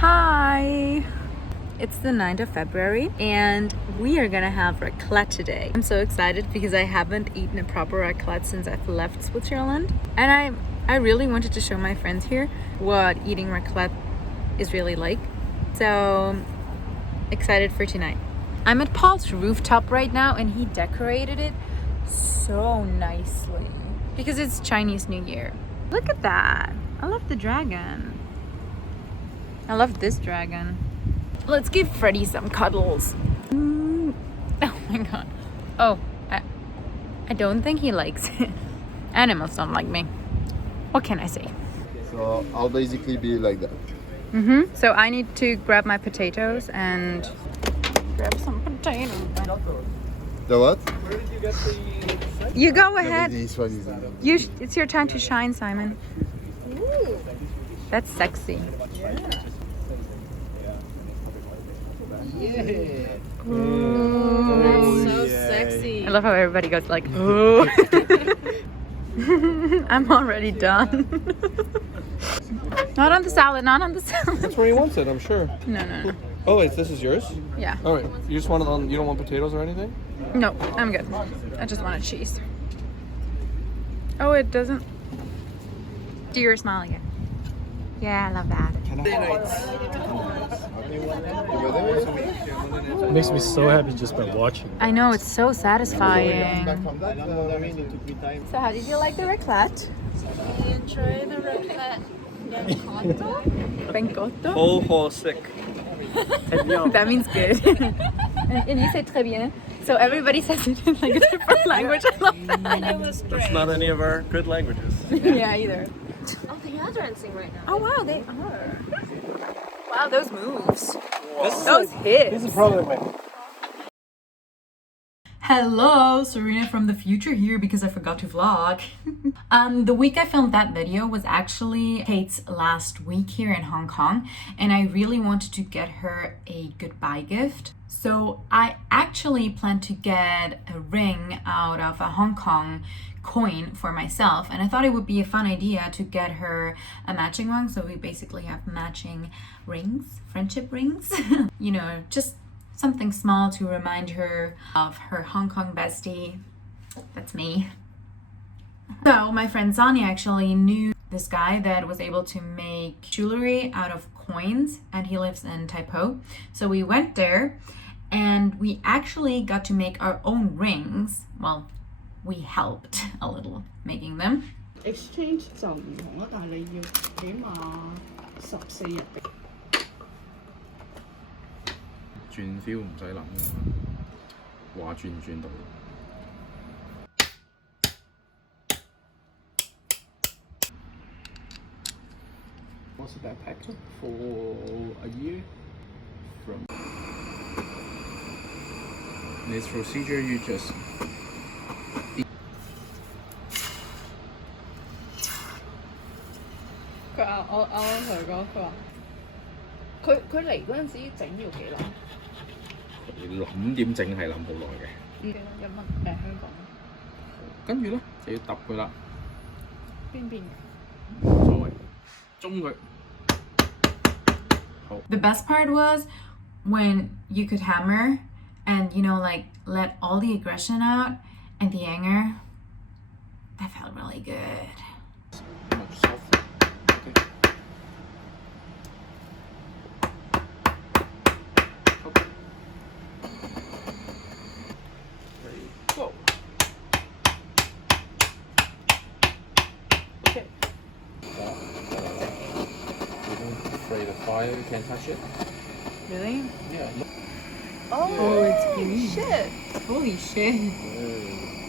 Hi! It's the 9th of February and we are gonna have raclette today. I'm so excited because I haven't eaten a proper raclette since I've left Switzerland. And I really wanted to show my friends here what eating raclette is really like. So excited for tonight. I'm at Paul's rooftop right now and he decorated it so nicely because it's Chinese New Year. Look at that. I love the dragon. I love this dragon. Let's give Freddy some cuddles. Oh my god. Oh, I don't think he likes it. Animals don't like me. What can I say? So I'll basically be like that. So I need to grab my potatoes and grab some potatoes. The what? Where did you get the... You go ahead. This one is It's your time to shine, Simon. Ooh. That's sexy. Yeah. Ooh. That's so sexy. I love how everybody goes like, ooh. I'm already done. Not on the salad, not on the salad. That's where he wants it, I'm sure. No. Oh wait, this is yours? Yeah. All right. You just want it on. You don't want potatoes or anything? No, I'm good. I just wanted cheese. Oh, it doesn't. Do your smile again. Yeah, I love that. It makes me so happy just by watching. I know, it's so satisfying. So how did you like the raclette? I enjoy the raclette. Bencotto? Whole horsesick. That means good. and you say très bien. So everybody says it in like a different language. I love that. And it was great. That's not any of our good languages. Yeah, either. Oh, they are dancing right now. Oh wow, they are. Wow, those moves. This Those hits. is probably my... Hello, Serena from the future here because I forgot to vlog. The week I filmed that video was actually Kate's last week here in Hong Kong, and I really wanted to get her a goodbye gift. So I actually planned to get a ring out of a Hong Kong coin for myself, and I thought it would be a fun idea to get her a matching one. So we basically have matching rings, friendship rings. You know, just something small to remind her of her Hong Kong bestie. That's me. So my friend Zani actually knew this guy that was able to make jewelry out of coins, and he lives in Tai Po. So we went there and we actually got to make our own rings. Well, we helped a little making them. Exchange 就唔同啦，但係你要起碼14日。轉 feel 唔使諗㗎嘛，話轉唔轉到。What's the backpack for a year? From This procedure you just佢我啱啱同佢講，佢話佢嚟嗰陣時整要幾耐？諗點整係諗好耐嘅。幾多1蚊香港？跟住咧就要揼佢啦，邊嘅？冇所謂，中佢。好。 The best part was when you could hammer and, you know, like let all the aggression out and the anger. That felt really good. Much softer. Okay. Ready, go. Okay. You don't afraid of fire, you can touch it. Really? Yeah. Oh, it's green. Shit. Holy shit.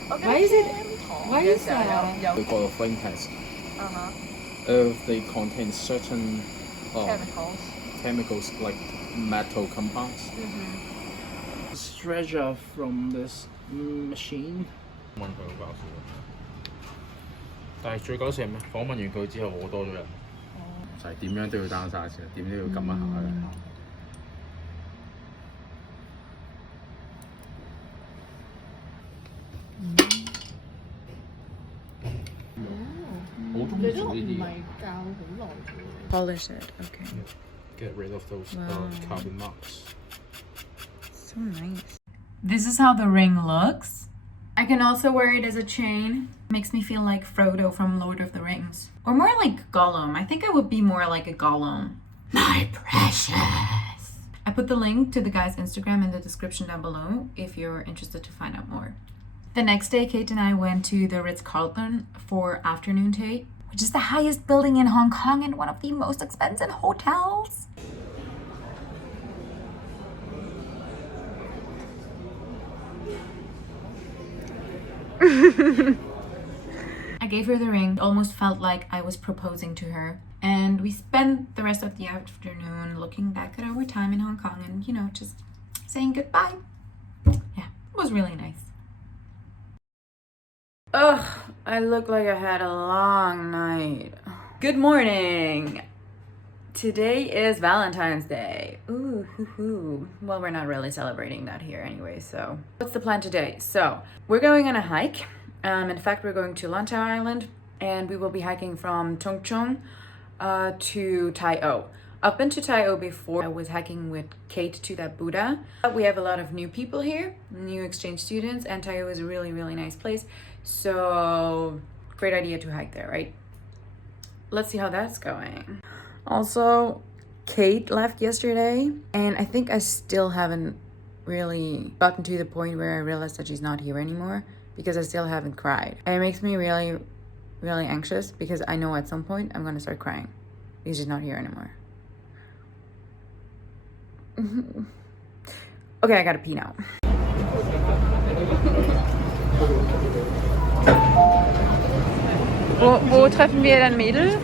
Why is it? Why is that? We call a flame test. Uh-huh. If they contain certain Chemicals. like metal compounds. Stretch off from this machine. 問佢好搞笑，但係最搞笑係咩？訪問完佢之後，好多咗人，就係點樣都要 down 晒先，點都要撳一下嘅。好中意做呢啲嘢。 Polish it. Okay. get rid of those carbon marks. So nice. This is how the ring looks. I can also wear it as a chain. Makes me feel like Frodo from Lord of the Rings. Or more like Gollum. I think I would be more like a Gollum. My precious. I put the link to the guy's Instagram in the description down below if you're interested to find out more. The next day, Kate and I went to the Ritz-Carlton for afternoon tea, which is the highest building in Hong Kong and one of the most expensive hotels. I gave her the ring. It almost felt like I was proposing to her. And we spent the rest of the afternoon looking back at our time in Hong Kong and, you know, just saying goodbye. Yeah, it was really nice. Ugh, I look like I had a long night. Good morning. Today is Valentine's Day. Ooh, hoo, hoo. Well, we're not really celebrating that here anyway, so. What's the plan today? So, we're going on a hike. In fact, we're going to Lantau Island, and we will be hiking from Tung Chung to Tai O. I've been to Tai O before. I was hiking with Kate to that Buddha. We have a lot of new people here, new exchange students, and Tai O is a really, really nice place. So, great idea to hike there, right? Let's see how that's going. Also, Kate left yesterday, and I think I still haven't really gotten to the point where I realized that she's not here anymore because I still haven't cried. And it makes me really, really anxious because I know at some point I'm gonna start crying because she's not here anymore. Okay, I gotta pee now. Wo treffen wir dann Mädel?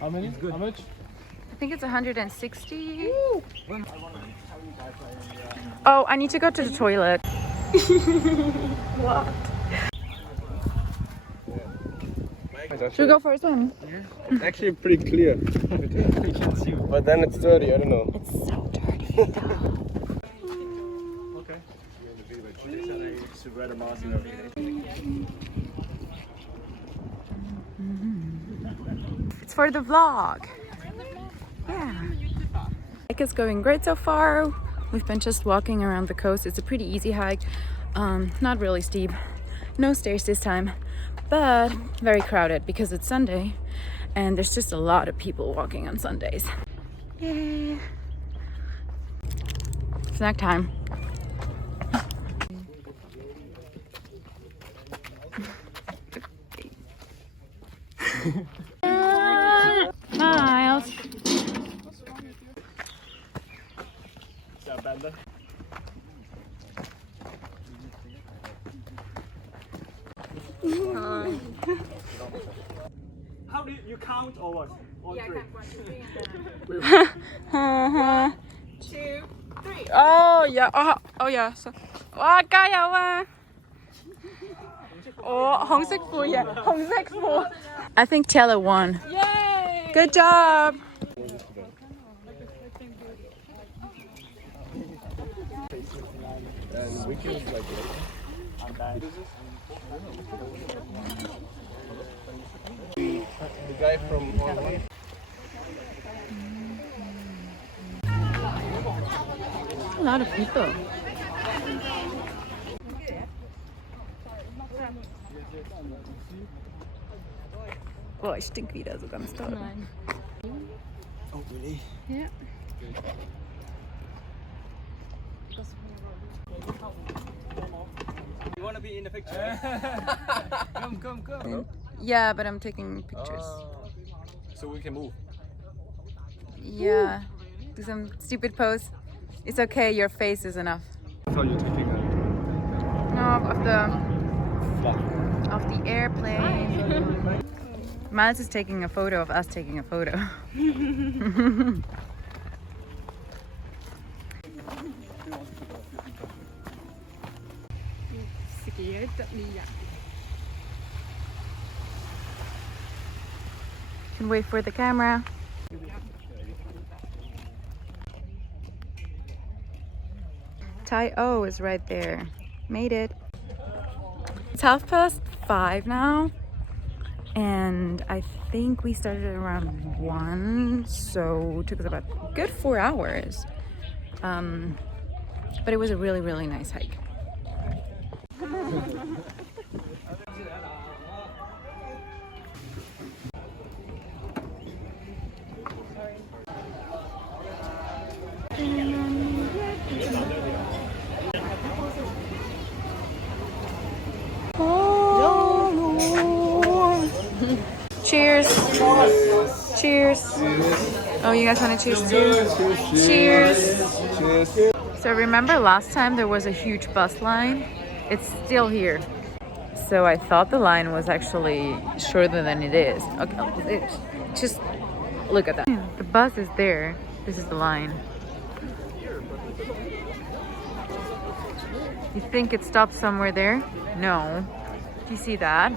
How many? How much? I think it's 160. Oh, I need to go to the toilet. What? Should we go for this one? It's actually pretty clear. You can see. But then it's dirty, I don't know. It's so dirty. Okay. It's for the vlog. Yeah. Hike is going great so far. We've been just walking around the coast. It's a pretty easy hike. Not really steep. No stairs this time, but very crowded because it's Sunday and there's just a lot of people walking on Sundays. Yay. Snack time. Miles. How do you count or what? Yeah, I count 1, 2, 3, and then 1, 2, 3. Oh yeah. Oh yeah. So, 哇，加油啊！哦，紅色褲嘅，紅色褲。I think Taylor won. Yay! Good job. The guy from Holland. A lot of people. Boah, ich stink wieder so ganz doll. Nein. Oh, really? Ja. You want to be in the picture? Come. Yeah, but I'm taking pictures. So we can move. Yeah, do some stupid pose. It's okay, your face is enough. So you're taking No, of the airplane. Miles is taking a photo of us taking a photo. Can wait for the camera. Tai O is right there. Made it. It's 5:30 now, And I think we started around 1, so it took us about a good 4 hours. But it was a really, really nice hike. Cheers. Cheers. Oh, you guys want to cheers too? Cheers. So remember last time there was a huge bus line? It's still here. So I thought the line was actually shorter than it is. Okay, just look at that. The bus is there. This is the line. You think it stops somewhere there? No. Do you see that?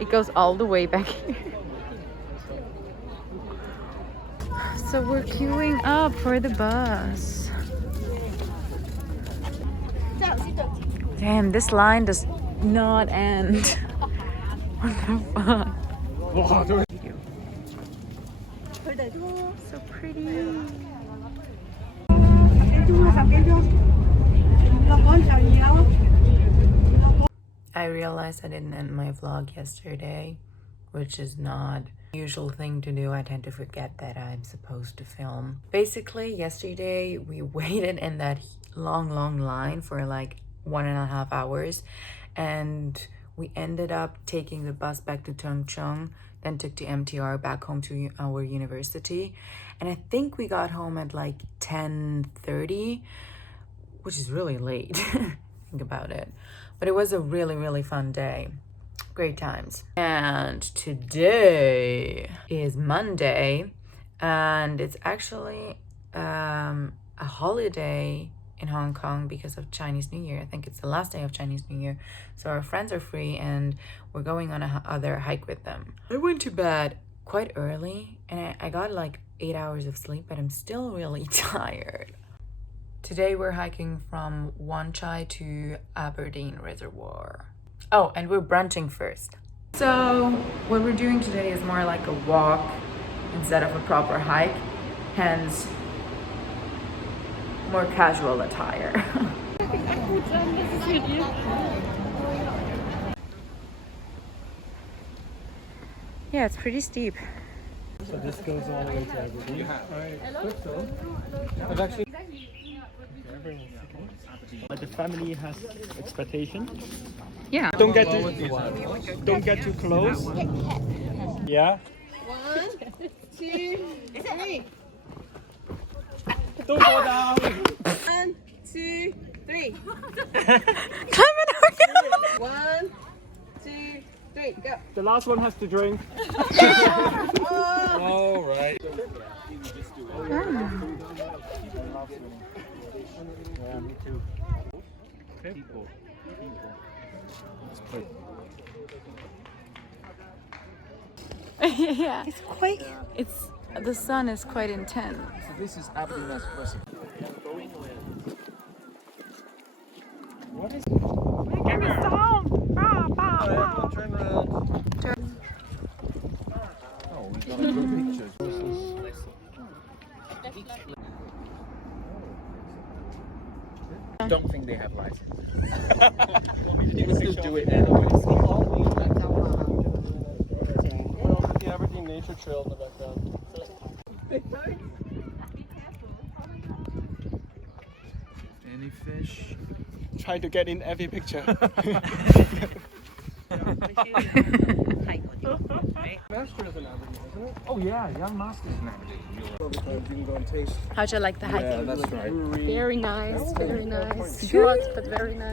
It goes all the way back here. So we're queuing up for the bus. Damn, this line does not end. What the fuck? So pretty. I realized I didn't end my vlog yesterday, which is not the usual thing to do. I tend to forget that I'm supposed to film. Basically, yesterday we waited in that long line for like 1.5 hours, and we ended up taking the bus back to Tongcheng, then took the MTR back home to our university, and I think we got home at like 10:30, which is really late. Think about it. But it was a really, really fun day. Great times. And today is Monday, and it's actually a holiday in Hong Kong because of Chinese New Year. I think it's the last day of Chinese New Year. So our friends are free and we're going on another hike with them. I went to bed quite early and I got like 8 hours of sleep, but I'm still really tired. Today we're hiking from Wan Chai to Aberdeen Reservoir. Oh, and we're brunching first. So what we're doing today is more like a walk instead of a proper hike, hence more casual attire. Yeah, it's pretty steep. So this goes all the way to Aberdeen. I've actually... But the family has expectation. Yeah. Don't get too close. Yeah. 1, 2, 3. Don't fall down. 1, 2, 3. Climb it up. 1, 2, 3. Go. The last one has to drink. All right. Yeah, me too. People. Yeah. It's the sun is quite intense. So this is Aberdeen as person. What is... Give us down. Turn around. Oh, we got a good picture. I don't think they have license. Let's just do it anyways. The Aberdeen Nature Trail in the background. Any fish? Try to get in every picture. Master is in Aberdeen, isn't it? Oh yeah, young master's in Aberdeen. You can go and taste. How'd you like the hike? Yeah, that's right. Very nice, very nice. Short, but very nice.